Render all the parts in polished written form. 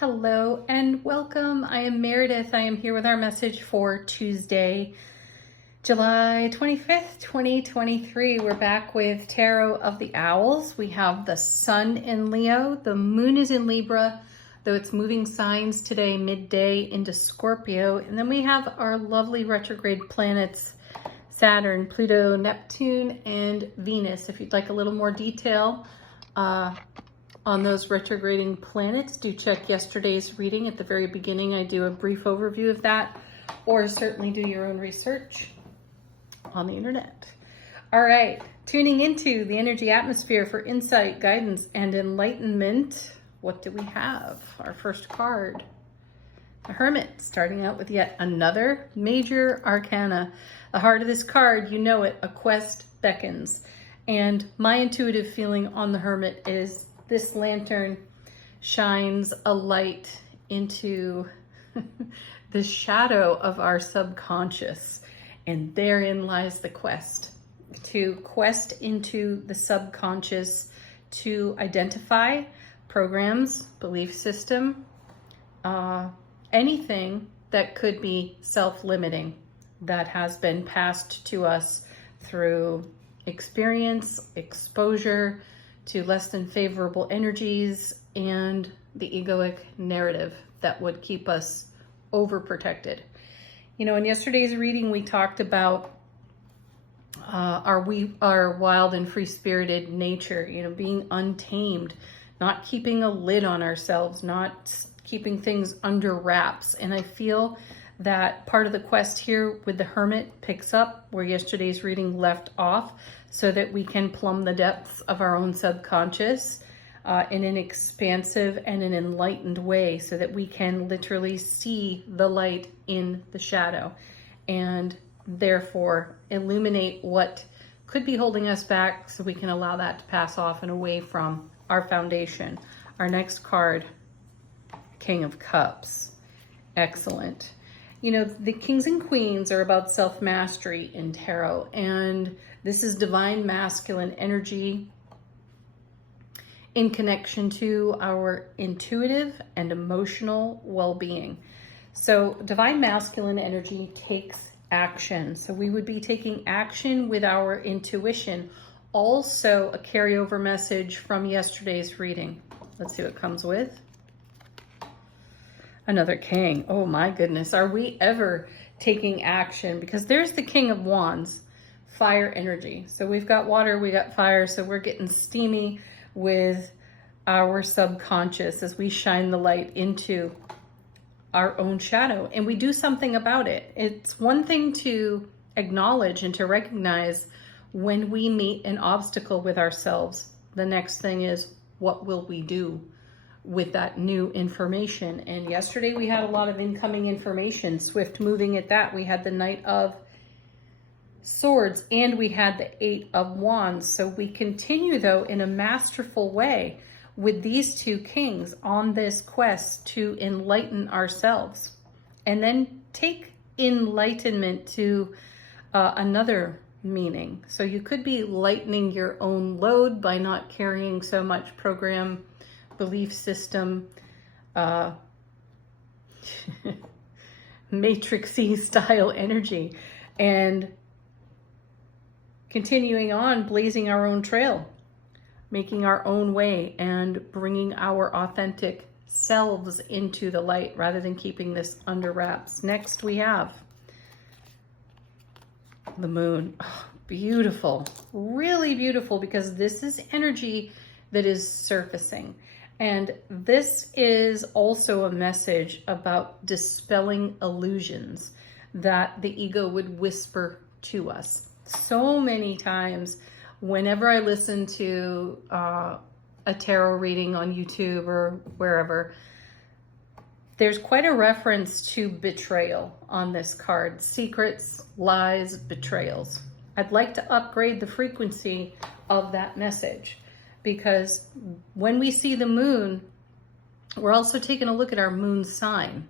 Hello and welcome. I am Meredith. I am here with our message for Tuesday, July 25th, 2023. We're back with Tarot of the Owls. We have the Sun in Leo, the Moon is in Libra, though it's moving signs today, midday into Scorpio. And then we have our lovely retrograde planets, Saturn, Pluto, Neptune, and Venus. If you'd like a little more detail, on those retrograding planets, do check yesterday's reading. At the very beginning, I do a brief overview of that, or certainly do your own research on the internet. All right, tuning into the energy atmosphere for insight, guidance, and enlightenment. What do we have? Our first card, the Hermit, starting out with yet another major arcana. The heart of this card, you know it, a quest beckons. And my intuitive feeling on the Hermit is this lantern shines a light into the shadow of our subconscious. And therein lies the quest. To quest into the subconscious to identify programs, belief system, anything that could be self-limiting that has been passed to us through experience, exposure to less than favorable energies, and the egoic narrative that would keep us overprotected. You know, in yesterday's reading, we talked about our wild and free-spirited nature, you know, being untamed, not keeping a lid on ourselves, not keeping things under wraps. And I feel that part of the quest here with the Hermit picks up where yesterday's reading left off, so that we can plumb the depths of our own subconscious in an expansive and an enlightened way, so that we can literally see the light in the shadow and therefore illuminate what could be holding us back, so we can allow that to pass off and away from our foundation. Our next card, King of Cups. Excellent. You know, the kings and queens are about self-mastery in tarot, and this is divine masculine energy in connection to our intuitive and emotional well-being. So divine masculine energy takes action. So we would be taking action with our intuition. Also a carryover message from yesterday's reading. Let's see what comes with. Another king. Oh my goodness. Are we ever taking action? Because there's the King of Wands, fire energy. So we've got water, we got fire. So we're getting steamy with our subconscious as we shine the light into our own shadow and we do something about it. It's one thing to acknowledge and to recognize when we meet an obstacle with ourselves. The next thing is, what will we do with that new information? And yesterday we had a lot of incoming information, swift moving at that. We had the Knight of Swords and we had the Eight of Wands. So we continue though in a masterful way with these two kings on this quest to enlighten ourselves, and then take enlightenment to another meaning. So you could be lightening your own load by not carrying so much program, belief system, matrixy style energy, and continuing on blazing our own trail, making our own way and bringing our authentic selves into the light rather than keeping this under wraps. Next we have the Moon. Oh, beautiful, really beautiful, because this is energy that is surfacing. And this is also a message about dispelling illusions that the ego would whisper to us. So many times, whenever I listen to a tarot reading on YouTube or wherever, there's quite a reference to betrayal on this card. Secrets, lies, betrayals. I'd like to upgrade the frequency of that message, because when we see the moon, we're also taking a look at our moon sign.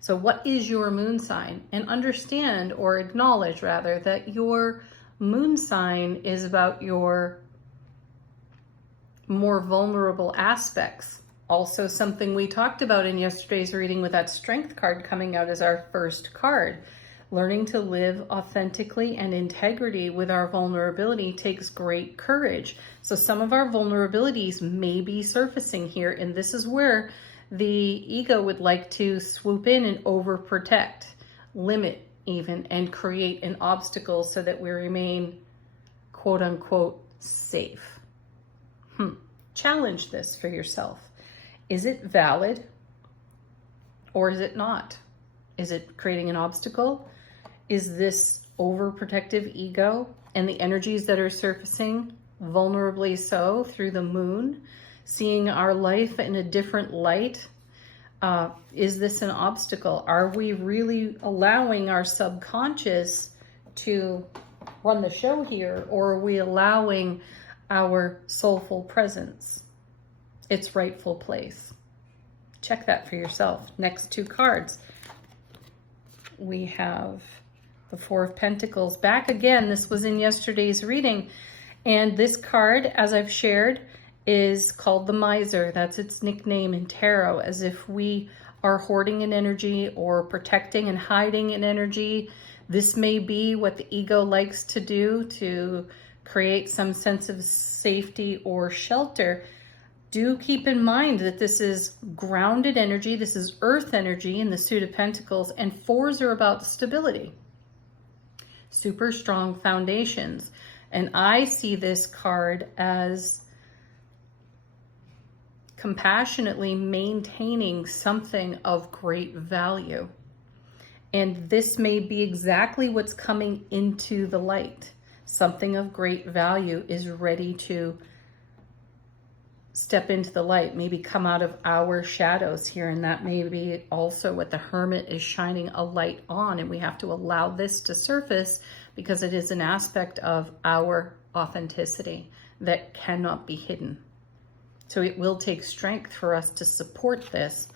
So what is your moon sign? And understand, or acknowledge rather, that your moon sign is about your more vulnerable aspects Also something we talked about in yesterday's reading with that Strength card coming out as our first card. Learning to live authentically and integrity with our vulnerability takes great courage. So some of our vulnerabilities may be surfacing here, and this is where the ego would like to swoop in and overprotect, limit even, and create an obstacle so that we remain quote unquote safe. Challenge this for yourself. Is it valid or is it not? Is it creating an obstacle? Is this overprotective ego and the energies that are surfacing vulnerably so through the moon, seeing our life in a different light? Is this an obstacle? Are we really allowing our subconscious to run the show here, or are we allowing our soulful presence its rightful place? Check that for yourself. Next two cards, we have the Four of Pentacles back again. This was in yesterday's reading, and this card, as I've shared, is called the Miser. That's its nickname in tarot, as if we are hoarding an energy or protecting and hiding an energy. This may be what the ego likes to do to create some sense of safety or shelter. Do keep in mind that this is grounded energy. This is earth energy in the Suit of Pentacles, and fours are about stability, super strong foundations. And I see this card as compassionately maintaining something of great value. And this may be exactly what's coming into the light. Something of great value is ready to step into the light, maybe come out of our shadows here. And that may be also what the Hermit is shining a light on. And we have to allow this to surface because it is an aspect of our authenticity that cannot be hidden. So it will take strength for us to support this.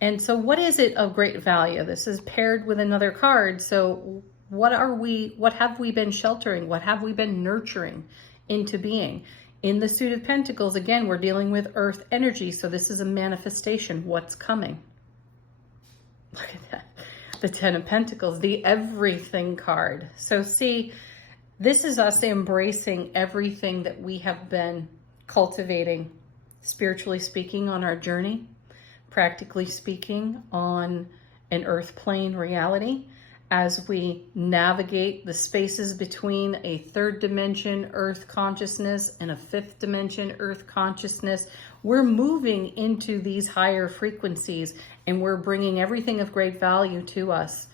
And so what is it of great value? This is paired with another card. So what have we been sheltering? What have we been nurturing into being? In the Suit of Pentacles, again, we're dealing with earth energy. So this is a manifestation. What's coming? Look at that. The Ten of Pentacles, the everything card. So see, this is us embracing everything that we have been cultivating, spiritually speaking, on our journey, practically speaking, on an earth plane reality, as we navigate the spaces between a third dimension earth consciousness and a fifth dimension earth consciousness. We're moving into these higher frequencies, and we're bringing everything of great value to us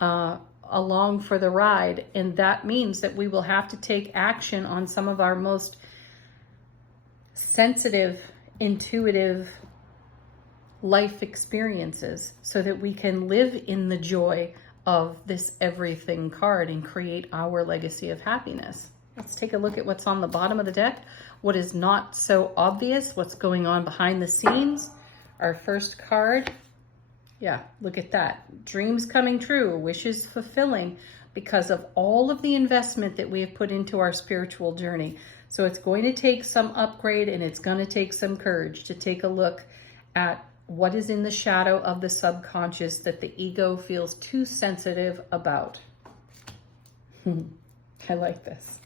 along for the ride. And that means that we will have to take action on some of our most sensitive, intuitive life experiences so that we can live in the joy of this everything card and create our legacy of happiness. Let's take a look at what's on the bottom of the deck. What is not so obvious, what's going on behind the scenes. Our first card, yeah, look at that. Dreams coming true, wishes fulfilling because of all of the investment that we have put into our spiritual journey. So it's going to take some upgrade, and it's going to take some courage to take a look at what is in the shadow of the subconscious that the ego feels too sensitive about. I like this.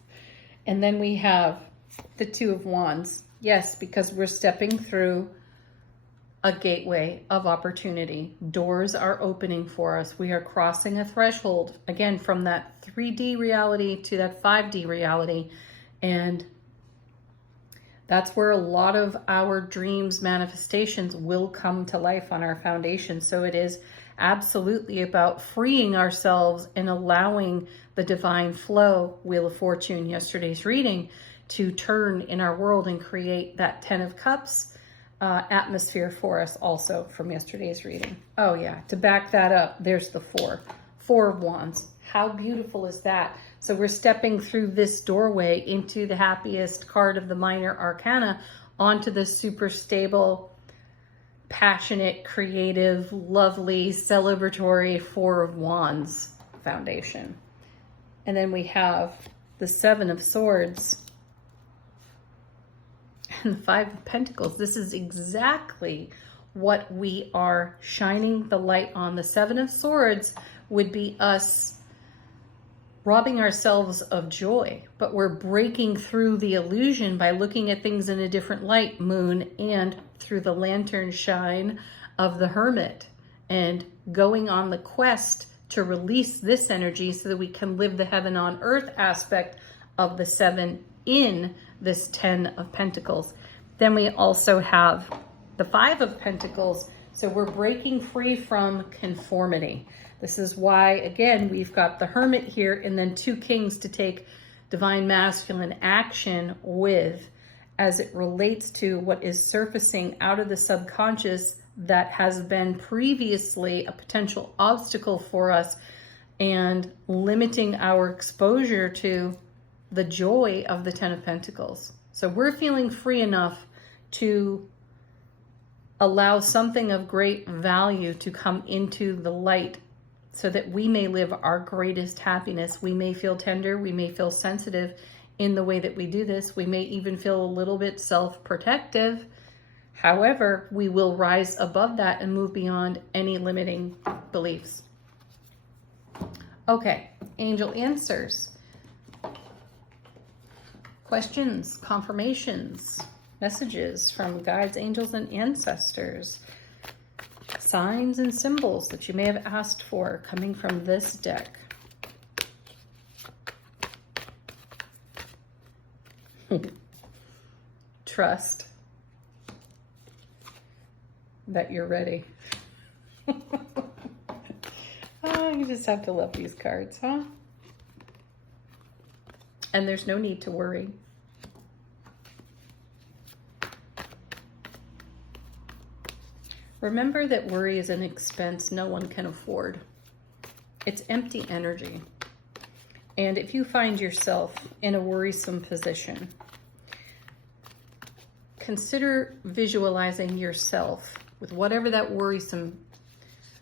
And then we have the Two of Wands. Yes, because we're stepping through a gateway of opportunity. Doors are opening for us. We are crossing a threshold, again, from that 3D reality to that 5D reality. And that's where a lot of our dreams, manifestations will come to life on our foundation. So it is absolutely about freeing ourselves and allowing the divine flow, Wheel of Fortune, yesterday's reading, to turn in our world and create that 10 of Cups atmosphere for us also from yesterday's reading. Oh yeah, to back that up, there's the Four of Wands. How beautiful is that? So we're stepping through this doorway into the happiest card of the minor arcana, onto the super stable, passionate, creative, lovely, celebratory Four of Wands foundation. And then we have the Seven of Swords. and the Five of Pentacles. This is exactly what we are shining the light on. The Seven of Swords would be us robbing ourselves of joy, but we're breaking through the illusion by looking at things in a different light, Moon, and through the lantern shine of the Hermit, and going on the quest to release this energy so that we can live the heaven on earth aspect of the seven in this 10 of Pentacles. Then we also have the Five of Pentacles. So we're breaking free from conformity. This is why, again, we've got the Hermit here and then two Kings to take divine masculine action with, as it relates to what is surfacing out of the subconscious that has been previously a potential obstacle for us and limiting our exposure to the joy of the 10 of Pentacles. So we're feeling free enough to allow something of great value to come into the light so that we may live our greatest happiness. We may feel tender, we may feel sensitive in the way that we do this. We may even feel a little bit self-protective. However, we will rise above that and move beyond any limiting beliefs. Okay, angel answers. Questions, confirmations, messages from guides, angels, and ancestors. Signs and symbols that you may have asked for coming from this deck. Trust that you're ready. Oh, you just have to love these cards, huh? And there's no need to worry. Remember that worry is an expense no one can afford. It's empty energy. And if you find yourself in a worrisome position, consider visualizing yourself with whatever that worrisome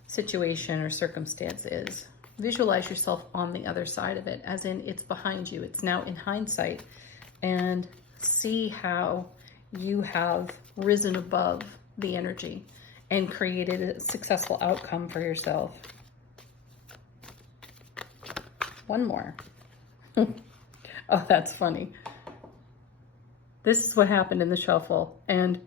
situation or circumstance is. Visualize yourself on the other side of it, as in it's behind you. It's now in hindsight. And see how you have risen above the energy and created a successful outcome for yourself. One more. Oh, that's funny. This is what happened in the shuffle. And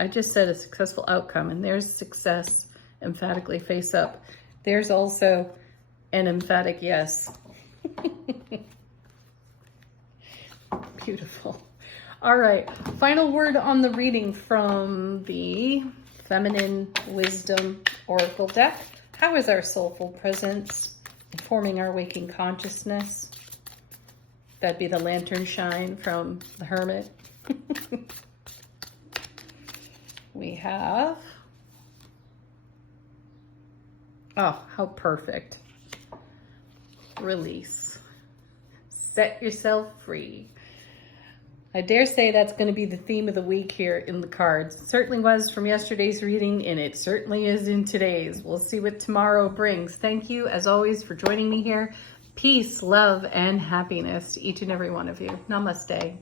I just said a successful outcome, and there's success, emphatically face up. There's also an emphatic yes. Beautiful. All right, final word on the reading from the Feminine Wisdom Oracle deck. How is our soulful presence informing our waking consciousness? That'd be the lantern shine from the Hermit. We have, oh, how perfect. Release. Set yourself free. I dare say that's going to be the theme of the week here in the cards. It certainly was from yesterday's reading, and it certainly is in today's. We'll see what tomorrow brings. Thank you, as always, for joining me here. Peace, love, and happiness to each and every one of you. Namaste.